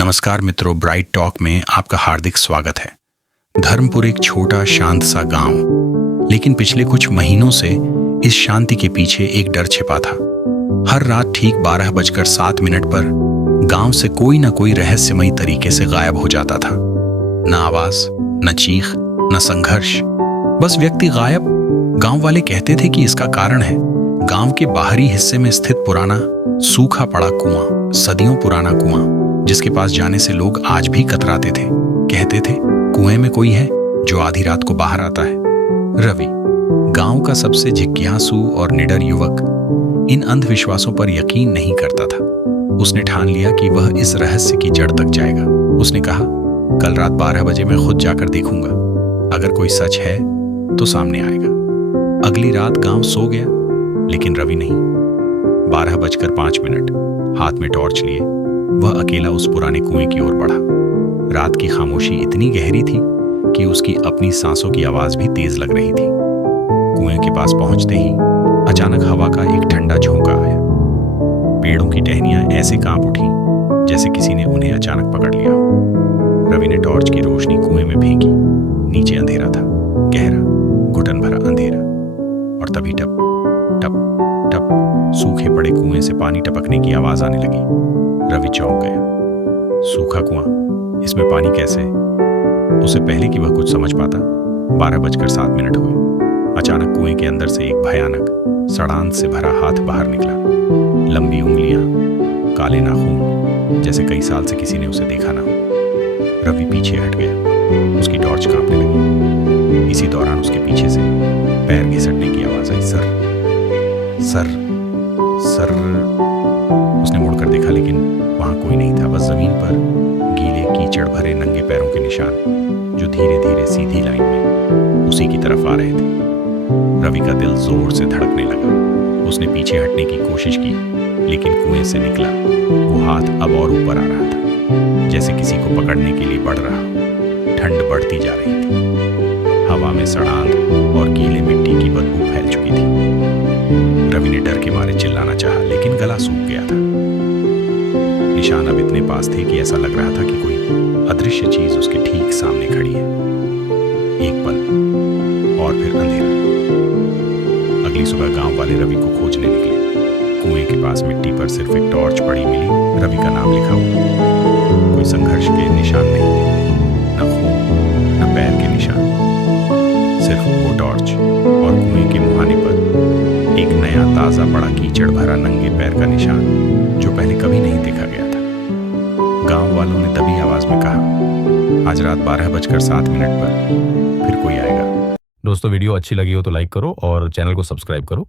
नमस्कार मित्रों, bright talk में आपका हार्दिक स्वागत है। धर्मपुर एक छोटा शांत सा गांव, लेकिन पिछले कुछ महीनों से इस शांति के पीछे एक डर छिपा था। हर रात ठीक 12:07 पर गांव से कोई ना कोई रहस्यमयी तरीके से गायब हो जाता था। न आवाज, न चीख, न संघर्ष, बस व्यक्ति गायब। गांव वाले कहते थे कि इसका कारण है गांव के बाहरी हिस्से में स्थित पुराना सूखा पड़ा कुआं, सदियों पुराना कुआं, जिसके पास जाने से लोग आज भी कतराते थे। कहते थे कुएं में कोई है जो आधी रात को बाहर आता है। रवि, गांव का सबसे जिज्ञासु और निडर युवक, इन अंधविश्वासों पर यकीन नहीं करता था। उसने ठान लिया कि वह इस रहस्य की जड़ तक जाएगा। उसने कहा, कल रात 12 बजे मैं खुद जाकर देखूंगा। अगर कोई सच है तो सामने आएगा। अगली रात गांव सो गया, लेकिन रवि नहीं। 12:05, हाथ में टॉर्च लिए वह अकेला उस पुराने कुएं की ओर बढ़ा। रात की खामोशी इतनी गहरी थी कि उसकी अपनी सांसों की आवाज भी तेज लग रही थी। कुएं के पास पहुंचते ही अचानक हवा का एक ठंडा झोंका आया। पेड़ों की टहनियां ऐसे कांप उठी जैसे किसी ने उन्हें अचानक पकड़ लिया हो। रवि ने टॉर्च की रोशनी कुएं में फेंकी। नीचे अंधेरा था, गहरा, घुटन भरा अंधेरा। और तभी टप टप टप सूखे पड़े कुएं से पानी टपकने की आवाज आने लगी। रवि चौंक गया। सूखा कुआं, इसमें पानी कैसे? उसे पहले कि वह कुछ समझ पाता 12:07 हुए। अचानक कुएं के अंदर से एक भयानक सड़ांध से भरा हाथ बाहर निकला। लंबी उंगलियां, काले नाखून, जैसे कई साल से किसी ने उसे देखा ना हो। रवि पीछे हट गया। उसकी टॉर्च कांपने लगी। इसी दौरान उसके पीछे से पैर घिसटने की आवाज आई। Sir sir sir. उसने मुड़कर देखा, लेकिन वहां कोई नहीं था। बस जमीन पर गीले कीचड़ भरे नंगे पैरों के निशान, जो धीरे धीरे सीधी लाइन में उसी की तरफ आ रहे थे। रवि का दिल जोर से धड़कने लगा। उसने पीछे हटने की कोशिश की, लेकिन कुएं से निकला वो हाथ अब और ऊपर आ रहा था, जैसे किसी को पकड़ने के लिए बढ़ रहा। ठंड बढ़ती जा रही थी। हवा में सड़ांध और गीले मिट्टी की बदबू फैल चुकी थी। रवि ने डर के मारे चिल्लाना चाहा, लेकिन गला सूख गया था। निशान अब इतने पास थे कि ऐसा लग रहा था कि कोई अदृश्य चीज उसके ठीक सामने खड़ी है। एक पल और फिर अंधेरा। अगली सुबह गांव वाले रवि को खोजने निकले। कुएं के पास मिट्टी पर सिर्फ एक टॉर्च पड़ी मिली, रवि का नाम लिखा हुआ। कोई संघर्ष के निशान नहीं, न खून, न पैर के निशान, सिर्फ वो टॉर्च और कुएं के मुहाने पर एक नया ताजा पड़ा कीचड़ भरा नंगे पैर का निशान, जो पहले कभी नहीं देखा गया था। गांव वालों ने दबी आवाज में कहा, आज रात 12:07 पर फिर कोई आएगा। दोस्तों, वीडियो अच्छी लगी हो तो लाइक करो और चैनल को सब्सक्राइब करो।